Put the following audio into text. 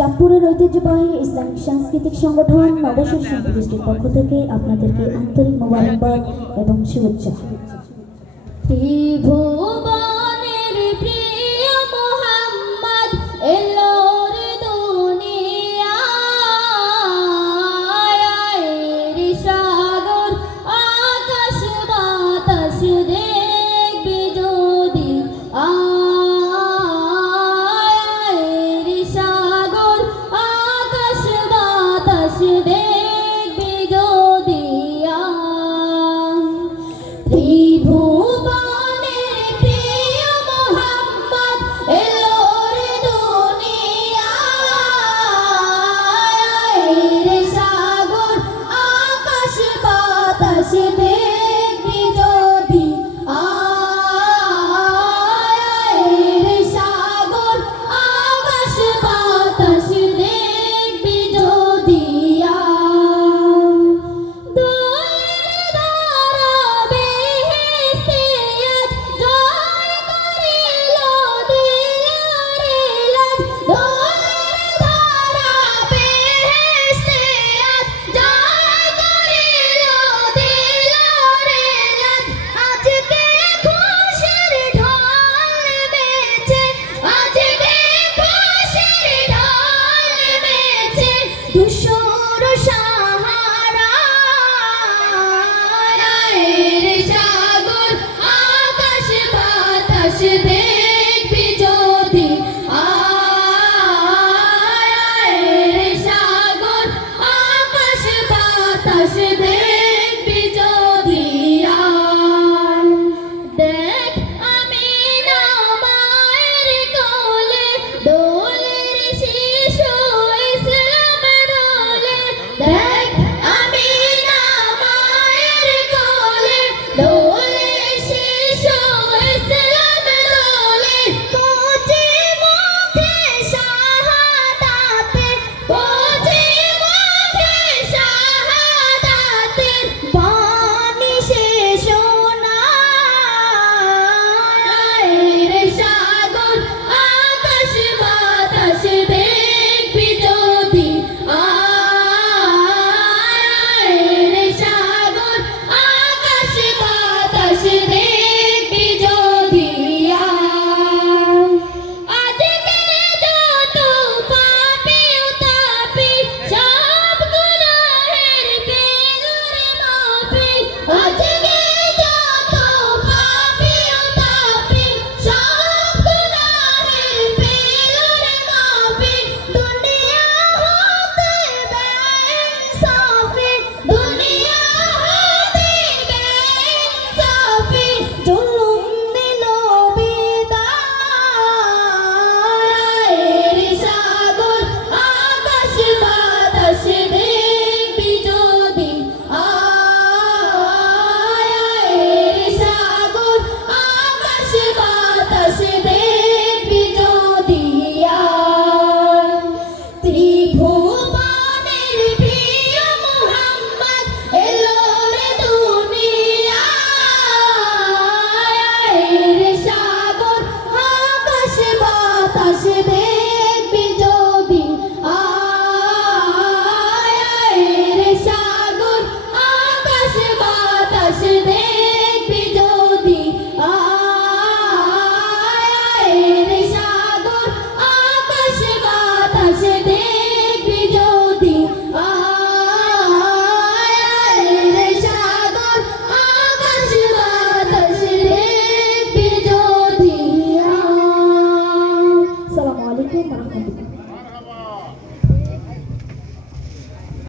চাঁদপুরের ঐতিহ্যবাহী ইসলামিক সাংস্কৃতিক সংগঠন নবসর শান্তি দৃষ্টির পক্ষ থেকে আপনাদেরকে আন্তরিক মোবারকবাদ এবং শুভেচ্ছা। ত্রিভুবনের প্রিয় মুহাম্মদ এলো রে দুনিয়ায়, রে সাগর আকাশ বাতাস দেখবি যদি রে সাগর আকাশ বাতাস দেখবি যদি ত্রিভুবনের প্রিয় মুহাম্মদ এলো রে দুনিয়ায়, রে সাগর আকাশ বাতাস দেখবি যদি রে সাগর আকাশ বাতাস দেখবি যদি দুশোর সাহারা রে সাগর আকাশ বাতাস দেখবি যদি রে সাগর আকাশ বাতাস দেখবি যদি দেখ আমি না মায়ের কোলে দোলের শিশু ইসলাম দোলে, দেখ আমি না মায়ের কোলে দোলের শিশু ইসলাম দোলে, পৌঁছে মুখে শাহাদাতে, পৌঁছে মুখে শাহাদাতে বাণী শেষ শোনায়, রে সাগর আকাশ বাতাস দেখবি যদি রে সাগর আকাশ বাতাস দেখবি যদি আজকে যত পাপী তাপী সব গুনাহের পেলুরে মাপি, আজকে যত পাপী তাপী সব গুনাহের পেলুরে মাপি, দুনিয়া হতে বেইনসাফি, দুনিয়া হতে বেইনসাফি জুলুম দিল বিদায়, রে সাগর আকাশ বাতাস দেখবি যদি রে সাগর আকাশ বাতাস দেখবি যদি ত্রিভুবনের প্রিয় মুহাম্মদ এলো রে দুনিয়ায়, রে সাগর আকাশ বাতাস দেখবি যদি রে সাগর আকাশ বাতাস দেখবি যদি রে সাগর আকাশ বাতাস দেখবি যদি রে সাগর আকাশ বাতাস দেখবি যদি। আসসালামু আলাইকুম ওয়া রাহমাতুল্লাহ।